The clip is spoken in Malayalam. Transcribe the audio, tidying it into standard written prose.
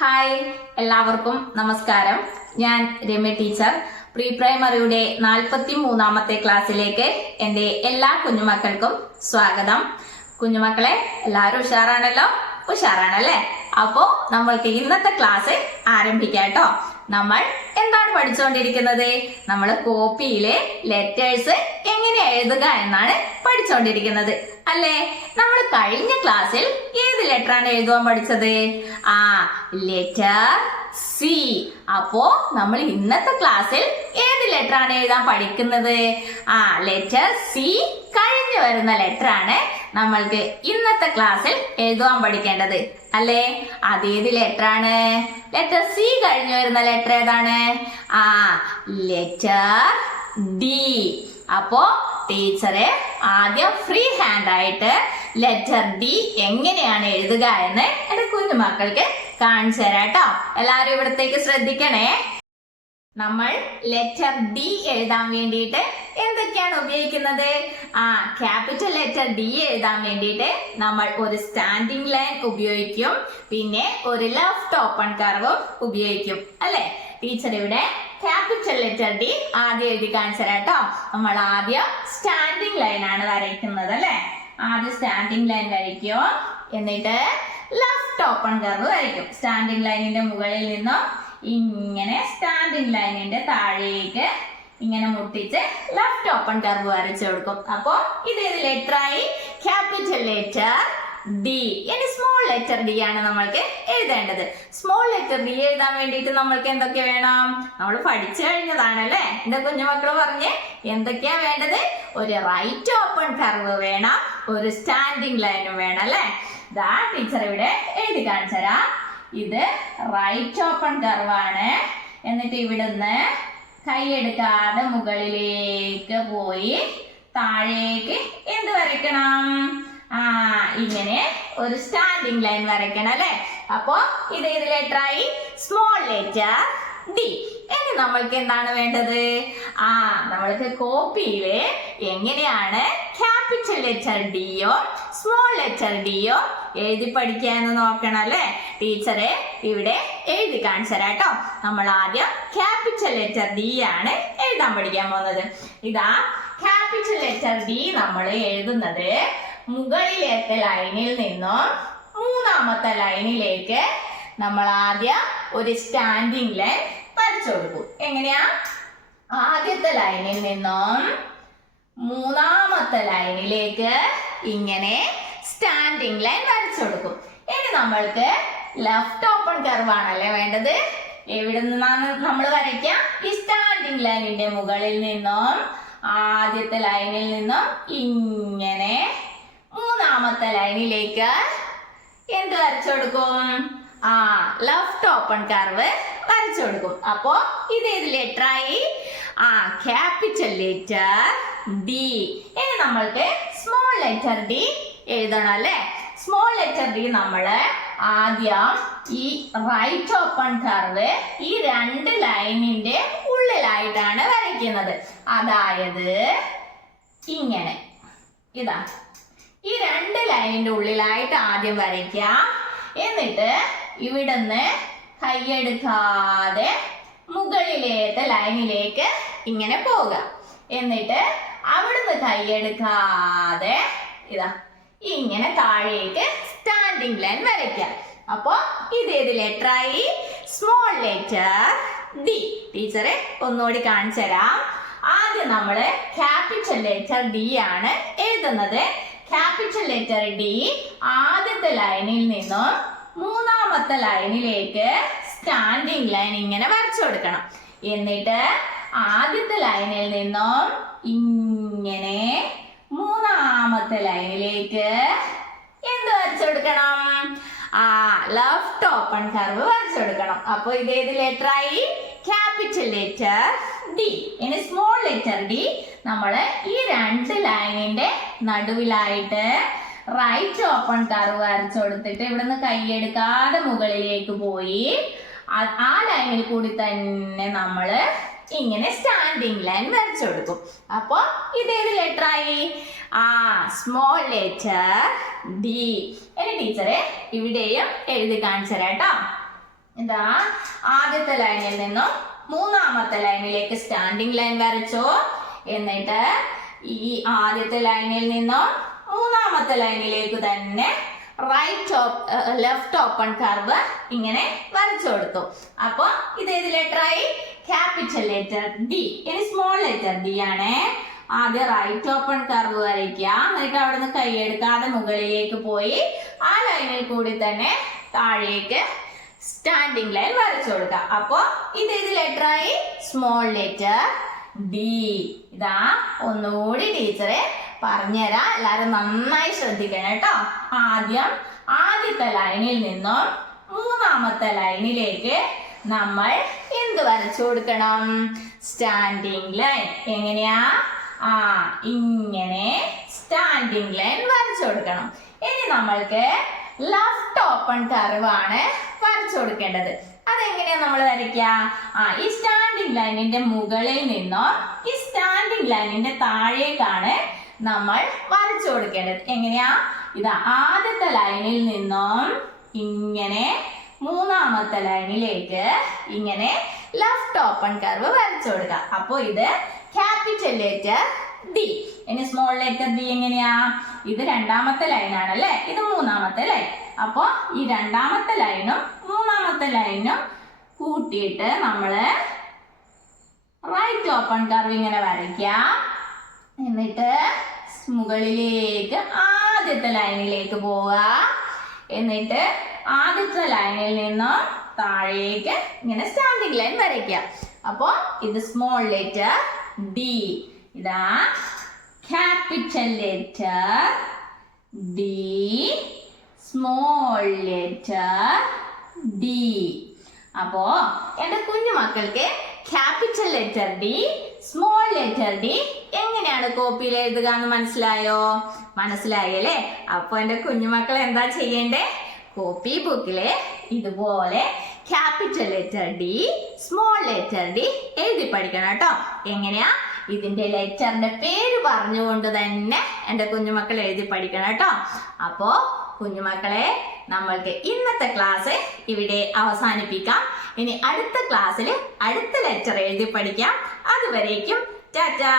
ഹായ്, എല്ലാവർക്കും നമസ്കാരം. ഞാൻ രമ്യ ടീച്ചർ. പ്രീ പ്രൈമറിയുടെ 43ാമത്തെ ക്ലാസ്സിലേക്ക് എൻ്റെ എല്ലാ കുഞ്ഞുമക്കൾക്കും സ്വാഗതം. കുഞ്ഞുമക്കളെ, എല്ലാവരും ഉഷാറാണല്ലേ? അപ്പോ നമ്മൾക്ക് ഇന്നത്തെ ക്ലാസ് ആരംഭിക്കാം കേട്ടോ. നമ്മൾ എന്താണ് പഠിച്ചുകൊണ്ടിരിക്കുന്നത്? നമ്മൾ കോപ്പിയിലെ ലെറ്റേഴ്സ് എങ്ങനെ എഴുതുക എന്നാണ് പഠിച്ചുകൊണ്ടിരിക്കുന്നത് അല്ലേ? നമ്മൾ കഴിഞ്ഞ ക്ലാസ്സിൽ ഏത് ലെറ്ററാണ് എഴുതുവാൻ പഠിച്ചത്? Letter C. അപ്പോ നമ്മൾ ഇന്നത്തെ ക്ലാസ്സിൽ ഏത് ലെറ്ററാണ് എഴുതാൻ പഠിക്കുന്നത്? ലെറ്റർ സി കഴിഞ്ഞു വരുന്ന ലെറ്ററാണ് നമ്മൾക്ക് ഇന്നത്തെ ക്ലാസ്സിൽ എഴുതുവാൻ പഠിക്കേണ്ടത് അല്ലേ? അതേത് ലെറ്ററാണ്? ലെറ്റർ സി കഴിഞ്ഞു വരുന്ന ലെറ്റർ ഏതാണ്? Letter D. അപ്പോ ടീച്ചറെ ആദ്യം ഫ്രീ ഹാൻഡ് ആയിട്ട് ലെറ്റർ ഡി എങ്ങനെയാണ് എഴുതുക എന്ന് എന്റെ കുഞ്ഞുമക്കൾക്ക് കാണിച്ചു തരാം കേട്ടോ. എല്ലാവരും ഇവിടത്തേക്ക് ശ്രദ്ധിക്കണേ. നമ്മൾ ലെറ്റർ ഡി എഴുതാൻ വേണ്ടിയിട്ട് എന്തൊക്കെയാണ് ഉപയോഗിക്കുന്നത്? ക്യാപിറ്റൽ ലെറ്റർ ഡി എഴുതാൻ വേണ്ടിയിട്ട് നമ്മൾ ഒരു സ്റ്റാൻഡിംഗ് ലൈൻ ഉപയോഗിക്കും, പിന്നെ ഒരു ലെഫ്റ്റ് ഓപ്പൺ കർവും ഉപയോഗിക്കും അല്ലെ? ടീച്ചർ ഇവിടെ ക്യാപിറ്റൽ ലെറ്റർ ഡി ആദ്യം എഴുതി കാണിച്ചു തരാം കേട്ടോ. നമ്മൾ ആദ്യം സ്റ്റാൻഡിംഗ് ലൈൻ ആണ് വരയ്ക്കുന്നത് അല്ലെ? ആദ്യം സ്റ്റാൻഡിംഗ് ലൈൻ വരയ്ക്കും, എന്നിട്ട് ലെഫ്റ്റ് ഓപ്പൺ കർവ് വരയ്ക്കും. സ്റ്റാൻഡിംഗ് ലൈനിന്റെ മുകളിൽ നിന്നും ഇങ്ങനെ സ്റ്റാൻഡിംഗ് ലൈനിന്റെ താഴേക്ക് ഇങ്ങനെ മുട്ടിച്ച് ലെഫ്റ്റ് ഓപ്പൺ കർവ് വരച്ചു കൊടുക്കും. അപ്പോ ഇത് ലെറ്റർ ആയി, ക്യാപിറ്റൽ ലെറ്റർ ഡി. ഇനി സ്മോൾ ലെറ്റർ ഡി ആണ് നമ്മൾക്ക് എഴുതേണ്ടത്. സ്മോൾ ലെറ്റർ ഡി എഴുതാൻ വേണ്ടിയിട്ട് നമ്മൾക്ക് എന്തൊക്കെ വേണം? നമ്മൾ പഠിച്ചു കഴിഞ്ഞതാണല്ലേ? എന്റെ കുഞ്ഞുമക്കള് പറഞ്ഞ് എന്തൊക്കെയാ വേണ്ടത്? ഒരു റൈറ്റ് ഓപ്പൺ കർവ് വേണം, ഒരു സ്റ്റാൻഡിംഗ് ലൈനും വേണം അല്ലെ? ഇതാ ടീച്ചർ ഇവിടെ എഴുതി കാണിച്ചു തരാം. ഇത് റൈറ്റ് ഓപ്പൺ കർവാണ്. എന്നിട്ട് ഇവിടുന്ന് കൈയെടുക്കാതെ മുകളിലേക്ക് പോയി താഴേക്ക് എന്ത് വരയ്ക്കണം? ഇങ്ങനെ ഒരു സ്റ്റാൻഡിംഗ് ലൈൻ വരയ്ക്കണം അല്ലെ? അപ്പോ ഇത് ഏത് ലെറ്റർ ആയി? Small letter D. ഇനി നമ്മൾക്ക് എന്താണ് വേണ്ടത്? നമ്മൾക്ക് കോപ്പിയില് എങ്ങനെയാണ് ക്യാപിറ്റൽ ലെറ്റർ ഡിയോ സ്മോൾ ലെറ്റർ ഡിയോ എഴുതി പഠിക്കാന്ന് നോക്കണം അല്ലെ? ടീച്ചറെ ഇവിടെ എഴുതി കാണിച്ചു തരാം കേട്ടോ. നമ്മൾ ആദ്യം ക്യാപിറ്റൽ ലെറ്റർ ഡി ആണ് എഴുതാൻ പഠിക്കാൻ പോകുന്നത്. ഇതാ ക്യാപിറ്റൽ ലെറ്റർ ഡി നമ്മൾ എഴുതുന്നത് മുകളിലത്തെ ലൈനിൽ നിന്നും മൂന്നാമത്തെ ലൈനിലേക്ക് നമ്മൾ ആദ്യം ഒരു സ്റ്റാൻഡിംഗ് ലൈൻ വരച്ചു കൊടുക്കും. എങ്ങനെയാ? ആദ്യത്തെ ലൈനിൽ നിന്നും മൂന്നാമത്തെ ലൈനിലേക്ക് ഇങ്ങനെ സ്റ്റാൻഡിംഗ് ലൈൻ വരച്ചു കൊടുക്കും. ഇനി നമ്മൾക്ക് ലെഫ്റ്റ് ഓപ്പൺ കർവ് ആണല്ലേ വേണ്ടത്? എവിടെ നിന്നാണ് നമ്മൾ വരയ്ക്കുക? ഈ സ്റ്റാൻഡിംഗ് ലൈനിന്റെ മുകളിൽ നിന്നും ആദ്യത്തെ ലൈനിൽ നിന്നും ഇങ്ങനെ മൂന്നാമത്തെ ലൈനിലേക്ക് എന്ത് വരച്ചു കൊടുക്കും? ലെഫ്റ്റ് ഓപ്പൺ കർവ് വരച്ചു കൊടുക്കും. അപ്പോ ഇത് ഏത് ലെറ്റർ ആയി? Capital letter D. ഇനി നമ്മൾക്ക് സ്മോൾ ലെറ്റർ ഡി എഴുതണം അല്ലെ? സ്മോൾ ലെറ്റർ ഡി നമ്മള് ആദ്യം ഈ റൈറ്റ് ഓപ്പൺ കർവ് ഈ രണ്ട് ലൈനിന്റെ ഉള്ളിലായിട്ടാണ് വരയ്ക്കുന്നത്. അതായത് ഇങ്ങനെ ഇതാ ഈ രണ്ട് ലൈനിന്റെ ഉള്ളിലായിട്ട് ആദ്യം വരയ്ക്കാം. എന്നിട്ട് ഇവിടുന്ന് കൈയെടുക്കാതെ മുകളിലത്തെ ലൈനിലേക്ക് ഇങ്ങനെ പോവുക. എന്നിട്ട് അവിടുന്ന് കൈയെടുക്കാതെ ഇതാ ഇങ്ങനെ താഴേക്ക് സ്റ്റാൻഡിംഗ് ലൈൻ വരയ്ക്കാം. അപ്പോ ഇതേത് ലെറ്റർ ആയി? Small letter D. ടീച്ചറെ ഒന്നുകൂടി കാണിച്ചു തരാം. ആദ്യം നമ്മള് ക്യാപിറ്റൽ ലെറ്റർ ഡി ആണ് എഴുതുന്നത്. ക്യാപിറ്റൽ ലെറ്റർ ഡി ആദ്യത്തെ ലൈനിൽ നിന്നും മൂന്നാമത്തെ ലൈനിലേക്ക് സ്റ്റാൻഡിംഗ് ലൈൻ ഇങ്ങനെ വരച്ചു കൊടുക്കണം. എന്നിട്ട് ആദ്യത്തെ ലൈനിൽ നിന്നും ഇങ്ങനെ മൂന്നാമത്തെ ലൈനിലേക്ക് എന്ത് വരച്ചു കൊടുക്കണം? ലെഫ്റ്റ് ഓപ്പൺ കർവ് വരച്ചു കൊടുക്കണം. അപ്പൊ ഇതേത് ലെറ്റർ ആയി? Capital letter D. ഇനി സ്മോൾ ലെറ്റർ ഡി നമ്മള് ഈ രണ്ട് ലൈനിന്റെ നടുവിലായിട്ട് റൈറ്റ് ഓപ്പൺ കർവ് വരച്ചു കൊടുത്തിട്ട് ഇവിടുന്ന് കൈയെടുക്കാതെ മുകളിലേക്ക് പോയി ആ ലൈനിൽ കൂടി തന്നെ നമ്മള് ഇങ്ങനെ സ്റ്റാൻഡിംഗ് ലൈൻ വരച്ചു കൊടുക്കും. അപ്പൊ ഇതേത് ലെറ്റർ ആയി? Small letter D. ഇനി ടീച്ചറെ ഇവിടെയും എഴുതി കാണിച്ചു തരാം കേട്ടോ. ഇതാ ആദ്യത്തെ ലൈനിൽ നിന്നും മൂന്നാമത്തെ ലൈനിലേക്ക് സ്റ്റാൻഡിങ് ലൈൻ വരച്ചോ. എന്നിട്ട് ഈ ആദ്യത്തെ ലൈനിൽ നിന്നും മൂന്നാമത്തെ ലൈനിലേക്ക് തന്നെ ലെഫ്റ്റ് ഓപ്പൺ കർവ് ഇങ്ങനെ വരച്ചു കൊടുത്തു. അപ്പൊ ഇത് ഏത് ലെറ്റർ ആയി? Capital letter D. ഇനി സ്മോൾ ലെറ്റർ ഡി ആണ്. ആദ്യം റൈറ്റ് ഓപ്പൺ കർവ് വരയ്ക്കുക. എന്നിട്ട് അവിടെ നിന്ന് കൈയെടുക്കാതെ മുകളിലേക്ക് പോയി ആ ലൈനിൽ കൂടി തന്നെ താഴേക്ക് സ്റ്റാൻഡിങ് ലൈൻ വരച്ചു കൊടുക്കുക. അപ്പൊ ഇത് ഏത് ലെറ്റർ ആയി? Small letter D. ഇതാ ഒന്നുകൂടി ടീച്ചറെ പറഞ്ഞുതരാം, എല്ലാരും നന്നായി ശ്രദ്ധിക്കണം കേട്ടോ. ആദ്യത്തെ ലൈനിൽ നിന്നും മൂന്നാമത്തെ ലൈനിലേക്ക് നമ്മൾ എന്ത് വരച്ചു കൊടുക്കണം? Standing line. എങ്ങനെയാ? ഇങ്ങനെ സ്റ്റാൻഡിങ് ലൈൻ വരച്ചു കൊടുക്കണം. ഇനി നമ്മൾക്ക് ലെഫ്റ്റ് ഓപ്പൺ കർവ് ആണ് വരച്ചു കൊടുക്കേണ്ടത്. അതെങ്ങനെയാ നമ്മൾ വരയ്ക്കുക? ഈ സ്റ്റാൻഡിങ് ലൈനിന്റെ മുകളിൽ നിന്നോ ഈ സ്റ്റാൻഡിങ് ലൈനിന്റെ താഴേക്കാണ് നമ്മൾ വരച്ചു കൊടുക്കേണ്ടത്. എങ്ങനെയാ? ഇതാ ആദ്യത്തെ ലൈനിൽ നിന്നും ഇങ്ങനെ മൂന്നാമത്തെ ലൈനിലേക്ക് ഇങ്ങനെ ലെഫ്റ്റ് ഓപ്പൺ കർവ് വരച്ചു കൊടുക്കുക. അപ്പൊ ഇത് ക്യാപിറ്റൽ ലെറ്റർ ഡി. ഇനി സ്മോൾ ലെറ്റർ ഡി എങ്ങനെയാ? ഇത് രണ്ടാമത്തെ ലൈൻ ആണല്ലേ, ഇത് മൂന്നാമത്തെ ലൈൻ. അപ്പൊ ഈ രണ്ടാമത്തെ ലൈനും മൂന്നാമത്തെ ലൈനും കൂട്ടിയിട്ട് നമ്മള് റൈറ്റ് ഓപ്പൺ കർവ് ഇങ്ങനെ വരയ്ക്കാം. എന്നിട്ട് മുകളിലേക്ക് ആദ്യത്തെ ലൈനിലേക്ക് പോവുക. എന്നിട്ട് ആദ്യത്തെ ലൈനിൽ നിന്നും താഴേക്ക് ഇങ്ങനെ സ്റ്റാൻഡിങ് ലൈൻ വരയ്ക്കുക. അപ്പൊ ഇത് സ്മോൾ ലെറ്റർ ഡി. ഇതാ capital letter D, small letter D. അപ്പോ എന്റെ കുഞ്ഞു മക്കൾക്ക് capital letter D, small letter D എങ്ങനെയാണ് കോപ്പിയിൽ എഴുതുക എന്ന് മനസ്സിലായോ? മനസ്സിലായി അല്ലേ? അപ്പൊ എന്റെ കുഞ്ഞുമക്കൾ എന്താ ചെയ്യേണ്ടേ? കോപ്പി ബുക്കില് ഇതുപോലെ capital letter D, small letter D എഴുതി പഠിക്കണം കേട്ടോ. എങ്ങനെയാ? ഇതിന്റെ ലെറ്ററിന്റെ പേര് പറഞ്ഞുകൊണ്ട് തന്നെ എന്റെ കുഞ്ഞുമക്കൾ എഴുതി പഠിക്കണം കേട്ടോ. അപ്പോ കുഞ്ഞുമക്കളെ, നമ്മൾക്ക് ഇന്നത്തെ ക്ലാസ് ഇവിടെ അവസാനിപ്പിക്കാം. ഇനി അടുത്ത ക്ലാസ്സിൽ അടുത്ത ലെറ്റർ എഴുതി പഠിക്കാം. അതുവരേക്കും ടാറ്റാ.